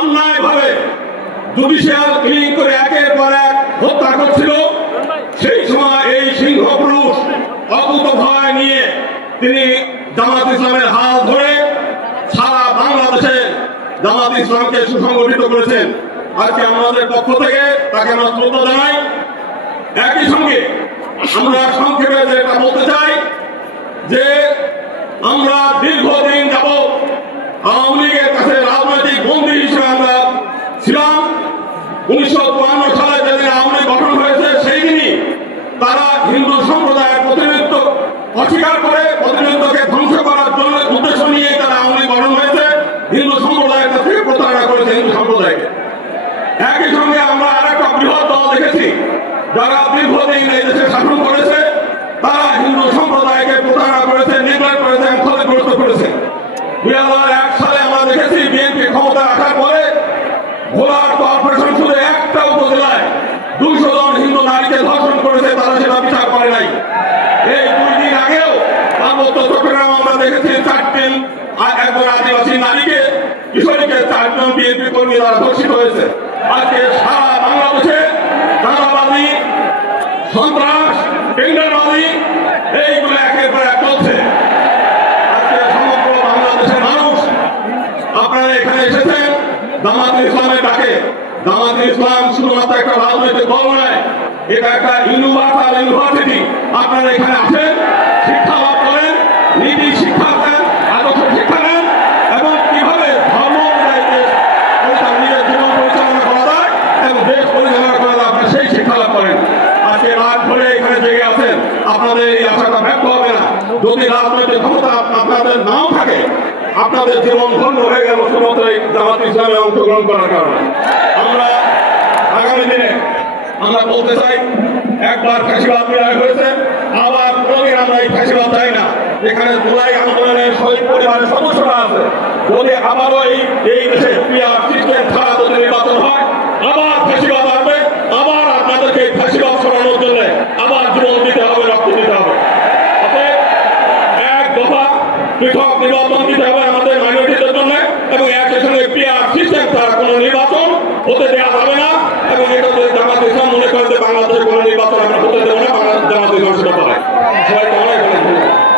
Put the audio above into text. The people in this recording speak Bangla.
অন্যায়ভাবে জুডিশিয়াল কিলিং করে একের পর এক হত্যা করছিল, সেই সময় এই সিংহ পুরুষ অকুত ভয় নিয়ে তিনি জামাত ইসলামের হাত ধরে সারা বাংলাদেশে জামাত ইসলামকে সুসংগঠিত করেছেন। আজকে আমাদের পক্ষ থেকে তাকে আমরা শ্রদ্ধা জানাই। একই সঙ্গে আমরা সংক্ষেপে যেটা বলতে চাই যে আমরা দীর্ঘদিন যাবৎ আওয়ামী লীগের কাছে রাজনৈতিক বন্দী হিসেবে আমরা ছিলাম। 1952 সালে যেদিন আওয়ামী লীগ গঠন হয়েছে সেই দিনই তারা হিন্দু সম্প্রদায়ের প্রতিনিধিত্ব অস্বীকার করে প্রতিনিধিত্বকে ধ্বংস করার জন্য উদ্দেশ্য নিয়ে তারা আওয়ামী লীগ গঠন হয়েছে, হিন্দু সম্প্রদায়ের কাছ থেকে প্রতারণা করেছে হিন্দু সম্প্রদায়কে। একই সঙ্গে আমরা আরেকটা বৃহৎ দল দেখেছি যারা দীর্ঘদিন এই দেশে শাসন করেছে, তারা হিন্দু সম্প্রদায়কে প্রতারণা করেছে, নির্যাতন করেছে এবং ক্ষতিগ্রস্ত করেছে। 2001 সালে আমরা দেখেছি বিএনপি ক্ষমতা আসার পরে ভোলার কর্পোরেশন শুধু একটা উপজেলায় 200 জন হিন্দু নারীকে ধর্ষণ করেছে, তারা সেটা বিচার করে নাই। এই 2 দিন আগেও পার্বত্য চট্টগ্রাম আমরা দেখেছি 4জন একজন আদিবাসী নারীকে কিশোরীকে 4 জন বিএনপি কর্মী দ্বারা ধর্ষিত হয়েছে। আজকে সারা বাংলাদেশে চাঁদাবাজি, সন্ত্রাস, টেন্ডারবাজি এইগুলো একের পর এক চলছে। আজকে সমগ্র বাংলাদেশের মানুষ আপনারা এখানে এসেছেন জামাত ইসলামের ডাকে। জামাত ইসলাম শুধুমাত্র একটা রাজনৈতিক দল নয়, এটা একটা ইউনিভার্সাল ইউনিভার্সিটি। আপনারা এখানে আসেন, শিক্ষা লাভ করেন, নীতি শিক্ষা দেন, আদর্শ শিক্ষা নেন এবং কিভাবে ধর্ম অনুযায়ী দেশ নিজের জীবন পরিচালনা করা যায় এবং দেশ পরিচালনা করা যায় আপনারা সেই শিক্ষা লাভ করেন। আজকে রাত ধরে এখানে জেগে আছেন, আপনাদের এই আশাটা ব্যর্থ হবে না। যদি রাজনৈতিক ক্ষমতা আপনাদের নাও থাকে, আপনাদের জীবন ধন্য হয়ে গেল শুধুমাত্র এই জামাত ইসলামে অংশগ্রহণ করার কারণে। আমরা আগামী দিনে আমরা বলতে চাই, একবার ফাঁসিবাদ বিদায় হয়েছে, আবার কোনোদিন আমরা এই ফাঁসিবাদ চাই না। এখানে জুলাই আন্দোলনের শহীদ পরিবারের সদস্যরা আছে, যদি আবারও এই দেশে পিআর সিস্টেম ছাড়া যদি নির্বাচন হয়, আবার ফাঁসিবাদ আসবে, আবার আপনাদেরকে ফাঁসিবাদ সরানোর জন্য আবার জীবন দিতে হবে, রক্ত দিতে হবে। অতএব এক দফা পৃথক নির্বাচন দিতে হবে আমাদের মাইনরিটিদের জন্য এবং একই সঙ্গে পিআর সিস্টেম ছাড়া কোনো নির্বাচন হতে দেওয়া যাবে না। এবং এটা যদি জামাত ইসলাম মনে করে যে বাংলাদেশের কোনো নির্বাচন আমরা হতে দেবো না, জামাত ইসলাম সেটা পারে। সবাইকে অনেক অনেক ধন্যবাদ।